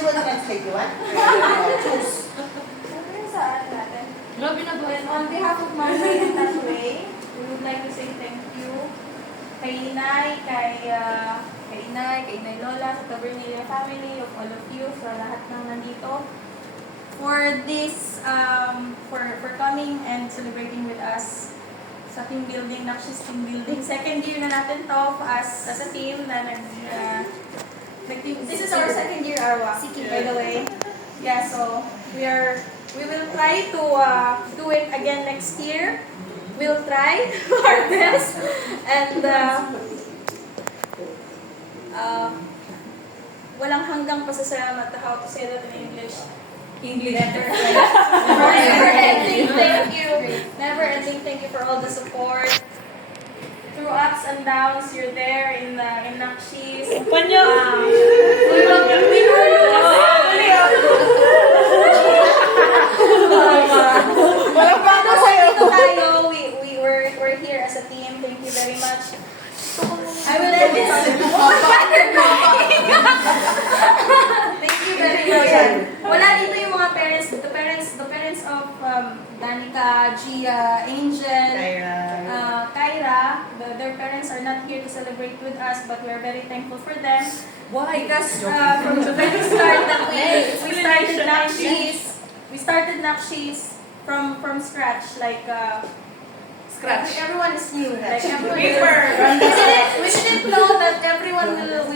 She will translate you, what? Choose. Saan natin? Grabe na ba? And on behalf of Manway and Tatway, we would like to say thank you kay Inay, kay Inay, kay Inay Lola, sa Tabernalia family, of all of you, sa lahat ng nandito, for this, for coming and celebrating with us sa team building, Nakshis team building. Second year na natin to as a team na this is our second year, Arwa, by the way. Yeah, so we will try to do it again next year. We'll try our best, and walang hanggang pasasalamat. How to say that in English? Never ending thank you. Never ending thank you for all the support. Through ups and downs, you're there in Nakshis. Panyo! Walang bago sa'yo. We're here as a team. Thank you very much. I will end this. Thank you very much. Wala dito yung mga parents, the parents of Danica, Gia, Angel, Kyra. Their parents are not here to celebrate with us, but we are very thankful for them. Why? Because from the very start that we started Nakshis from scratch, like everyone is new. Like everyone we didn't know that everyone will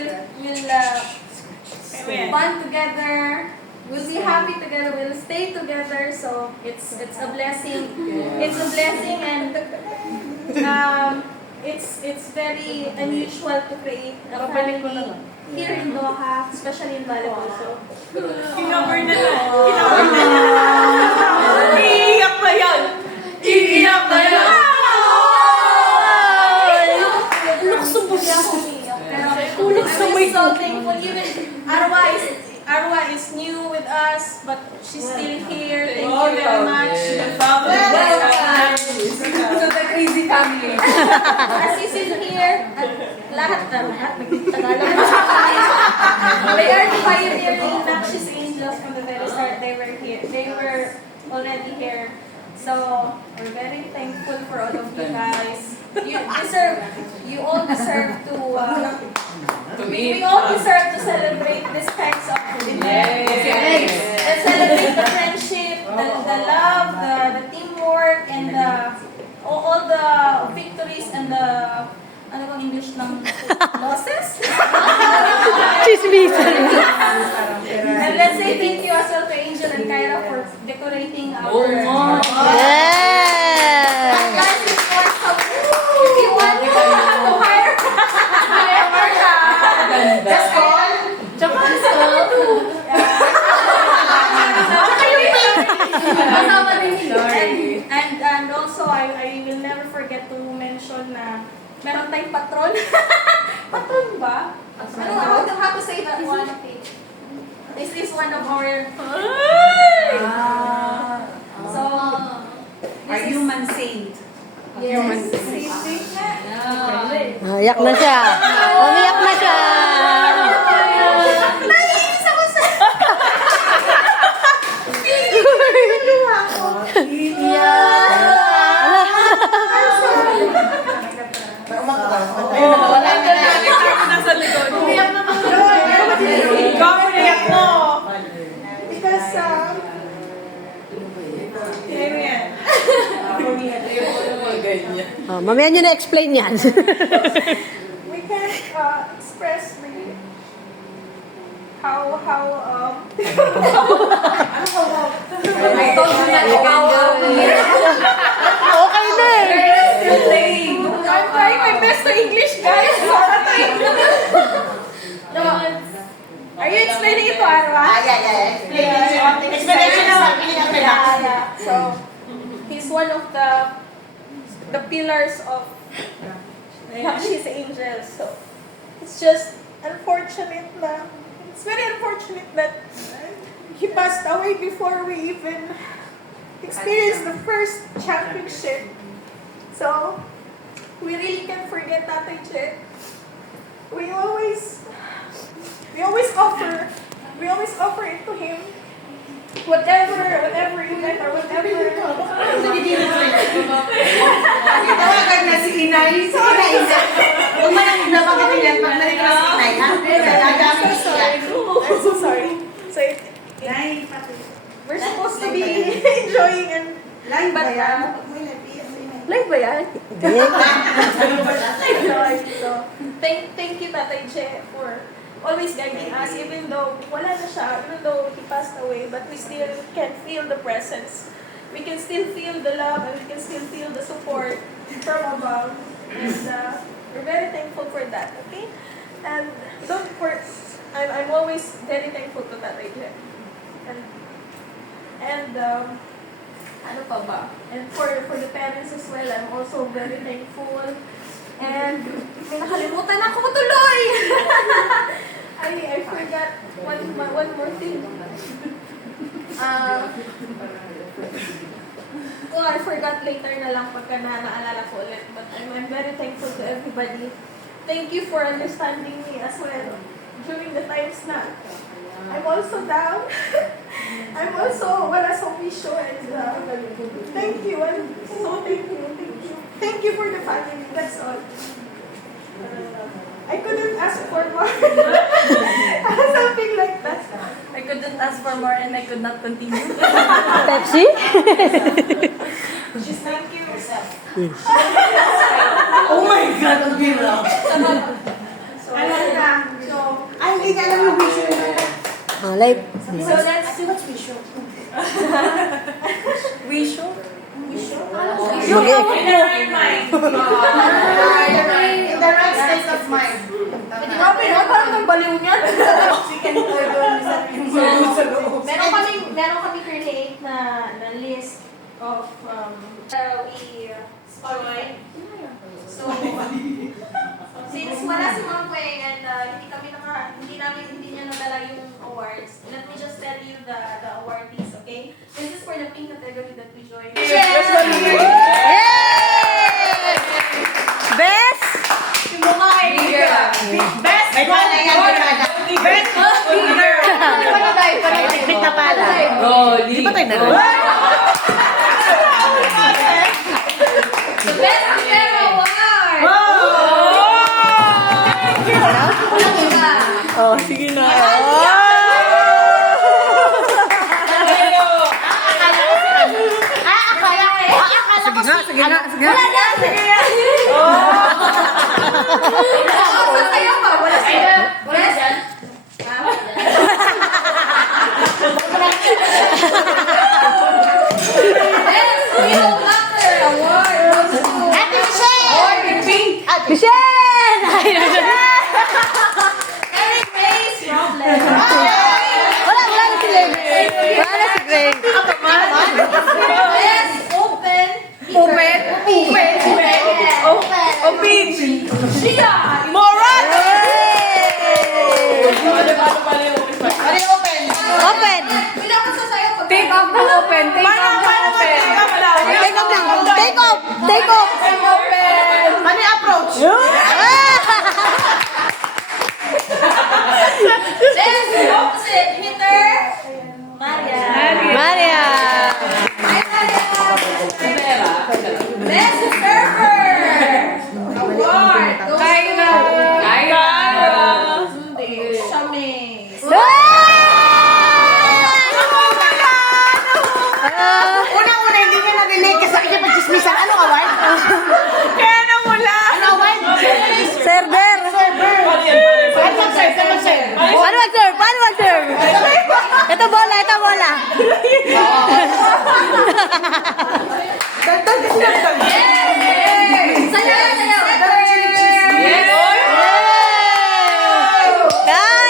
bond together. We'll be happy together. We'll stay together. So it's a blessing. It's a blessing, and it's very unusual to create a family here in Doha, especially in volleyball. So Kinabar na lang. Iiyak pa yan! Iiyak pa yan! I'm so thankful. Even Arwa is new with us, but she's still here. Thank you very much. Welcome! So the crazy family. As you see here, lahat nagtagalog. They are pioneering Nakshis Angels from the very start. They were here. They were already here. So we're very thankful for all of you guys. You all deserve to. We all deserve to celebrate these kinds of events. And celebrate the friendship, the love, the teamwork, and all the victories and the ano bang English ng losses? Chismisan. And let's say thank you as well to Angel and Kyra for decorating our Yes! guys, if you want to hire Marla, just call. And also I will never forget to mention na meron tayong patron. Patron ba? How to say that one? This is one of our so Our human saint. yes. Iyak na siya. Umiyak na siya. Naiinis ako sa Wala na Nasa likod. Umiyak na Ikaw, umiyak mo. because Mamaya nyo na-explain yan. we can't express really how I told you that Okay na eh. I'm trying my best to English, guys. No. Are you explaining it to Arwa? Yeah. Explanation is happening after that. Yeah. So he's one of the pillars of Nakshis Angels. So it's just unfortunate na it's very unfortunate that he passed away before we even experienced the first championship. So we really can't forget Tatay Che. We always offer whatever event or whatever. Tawagan na si Inay. Si Inay. Kung malamig na pagkatilan, pag narinig na si Inay, ha? Gagamit siya. I'm so sorry. So, Inay, we're supposed to be enjoying and live ba yan? live ba yan? Hindi. So, thank you, Tatay Che, for always guiding us, even though wala na siya, even though he passed away, but we still can feel the presence. We can still feel the love, and we can still feel the support from above. And we're very thankful for that, okay? And don't worry, I'm always very thankful to Tatay Che. And ano pa ba? And for the parents as well, I'm also very thankful. And may nakalimutan ako tuloy! I forgot one more thing. I forgot later na lang pagka naalala ko ulit. But I'm very thankful to everybody. Thank you for understanding me as well during the times na I'm also down. I'm also wala sa wisyo and thank you. Thank you. Thank you for the family. That's all. I couldn't ask for more. Something like that. I couldn't ask for more and I could not continue. Pepsi? Just thank you. Oh my God, ang bira. So, Alam na. So, ay, hindi ka alam yung vision na. Live. so let's do what's vision. Wisho? Yung Okay. In the right state of mind. Grabe, parang nagbaliw niyan. Chicken burger, Meron kami create na list of we spoiled. So, since wala si Ma'am Wei and hindi niya nadala yung awards, let me just tell you the awardees, okay? This is for the pink category that we joined. Yay! Best! Best winner! Best winner! Electric na pala. Di ba tayo naroon? The best winner award! Oh, sige na. Sige nga. Wala na! Sige na! Sasayaw ba? Wala sayaw? Wala dyan? Best Window Blocker Award! Ate Michelle! Michelle! Eric Reyes Robles! Wala na si Grace. Wala na si Grace. Best Open Open? Open! Shia! Morat! Open! Bilang ka sasayaw pag Take off ng open. Take off ng open. Take off lang. Take off! Take off! Open! Ano yung approach? Best Opposite Hitter Maria! Maria! Best Server Award! Kyra! Shamis! Unang-una, hindi niya narinig kasi kanya pag-chismisan. Anong award? Kaya na mula! Ano award? Server! Paano mag-serve? Paano mag-serve? Paano mag-serve? Ito bola, ito bola. Dagdag kasi dagdag. Sayaw!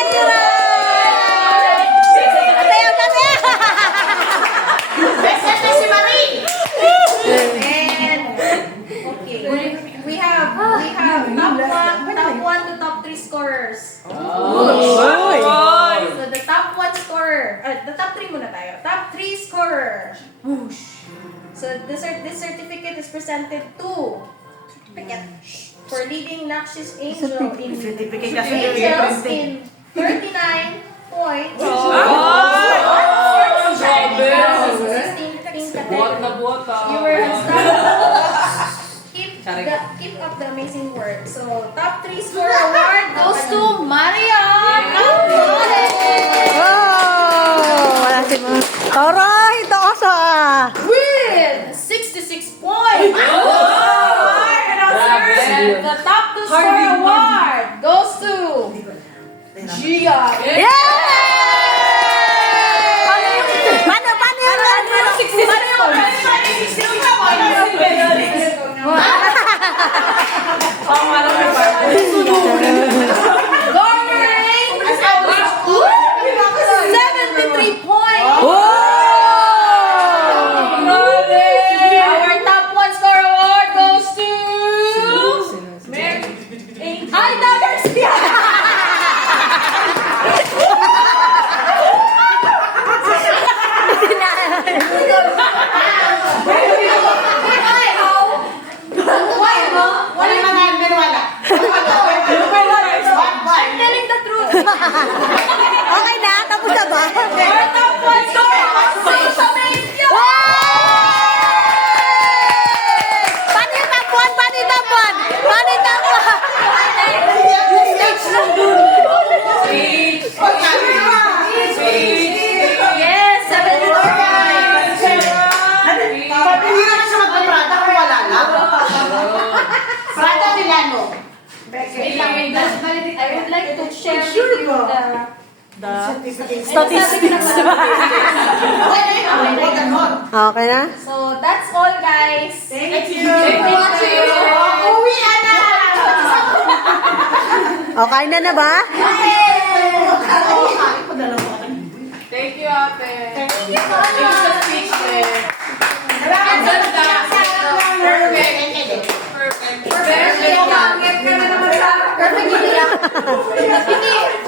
Kyra! Atayaw, atayaw! Best na si Marie! And okay, we have top one to top 3 scorers. So the top 1 scorer, the top 3 muna tayo. Top 3 scorer. So this certificate is presented to for leading Naxis Angel in Certificate kasi. Angels in 39 points. So, top 3 score award goes to Marian. Wow! Wala si Ma'am. Taray! Taas ah! With 66 points. The top 2 score award goes to Gia. Yay! Paano yun? Garnering 73 points. Wow! Our top 1 score award goes to Aida Garcia. Wala mga wala. I'm telling the truth. Okay na? Tapos na ba? Our top 1 score goes to Samantha. Paano yung top 1? Paano yung top 1? Paano yung top 1? Yes, 74 points. Sabi niya na siya magpaprada kung wala lang. Prada Milano. I would like to share with you the Statistics. Okay na? So that's all, guys. Thank you. Thank you for watching. Uwi na! Okay na ba? Thank you, Ate. Thank you so Thank you sa much. speech, eh. Perfect. Perfect. Perfect. Perfect. Perfect.